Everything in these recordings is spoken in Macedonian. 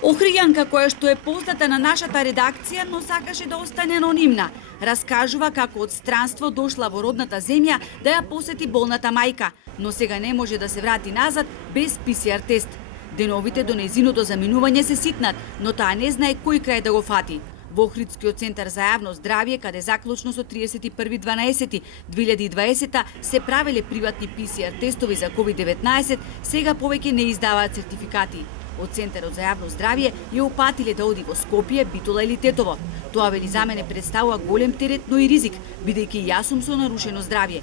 Охријанка, која што е позната на нашата редакција, но сакаше да остане анонимна, раскажува како од странство дошла во родната земја да ја посети болната мајка, но сега не може да се врати назад без ПСР тест. Деновите до нејзиното заминување се ситнат, но таа не знае кој крај да го фати. Во Охридскиот центар за јавно здравје, каде заклучно со 31.12.2020 се правеле приватни ПСР тестови за COVID-19, сега повеќе не издаваат сертификати. Од Центарот за јавно здравје ја упатиле да оди во Скопје, Битола или Тетово. Тоа вели за мене представува голем терет, но и ризик, бидејќи јас сум со нарушено здравје.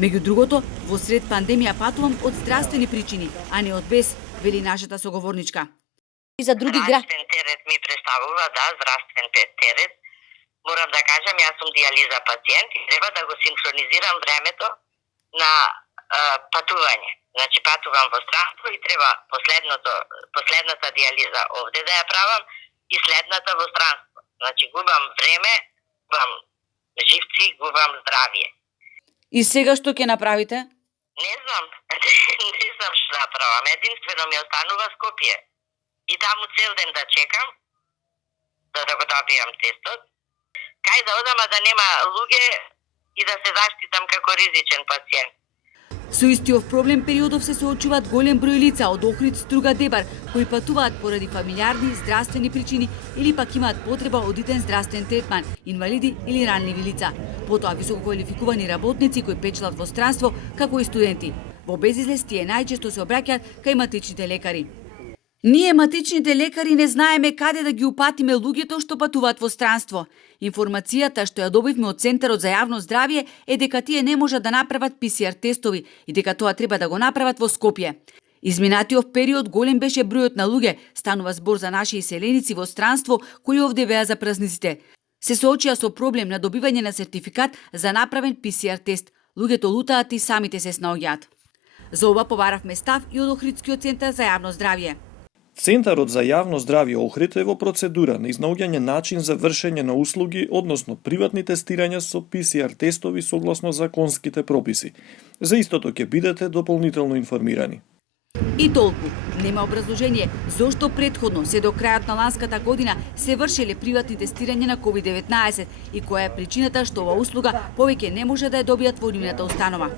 Меѓу другото, во сред пандемија патувам од здравствени причини, а не од бес, вели нашата соговорничка. И за други Здравствен терет ми представува, да, здравствен терет. Морам да кажам, јас сум диализа пациент и треба да го синхронизирам времето на патување. Значи патувам во странство и треба последната диализа овде да ја правам и следната во странство. Значи губам време, губам живци, губам здравје. И сега што ќе направите? Не знам, не знам што да правам. Единствено ми останува Скопје. И таму цел ден да чекам, за да го добијам тестот. Кај да одам, а да нема луѓе и да се заштитам како ризичен пациент. Со истиот проблем периодов се соочуваат голем број лица од Охрид, Струга, Дебар, кои патуваат поради фамилиарни, здравствени причини или пак имаат потреба од итен здравствен третман, инвалиди или ранливи лица. Потоа висококвалификувани работници кои печелат во странство, како и студенти. Во безизлез тие најчесто се обраќаат кај матичните лекари. Ние, матичните лекари, не знаеме каде да ги упатиме луѓето што патуваат во странство. Информацијата што ја добивме од Центарот за јавно здравје е дека тие не можат да направат ПСР тестови и дека тоа треба да го направат во Скопје. Изминатиот период голем беше бројот на луѓе, станува збор за наши иселеници во странство кои овде беа за празниците. Се соочија со проблем на добивање на сертификат за направен ПСР тест. Луѓето лутаат и самите се снаоѓаат. За ова побаравме став и од Охридскиот центар за јавно здравје. Центарот за јавно здравје Охрид е во процедура на изнаоѓање начин за вршење на услуги, односно приватни тестирања со ПСР тестови согласно законските прописи. За истото ќе бидете дополнително информирани. И толку. Нема образложение зошто претходно се до крајот на ланската година се вршеле приватни тестирања на COVID-19 и која е причината што оваа услуга повеќе не може да ја добијат во нивната установа.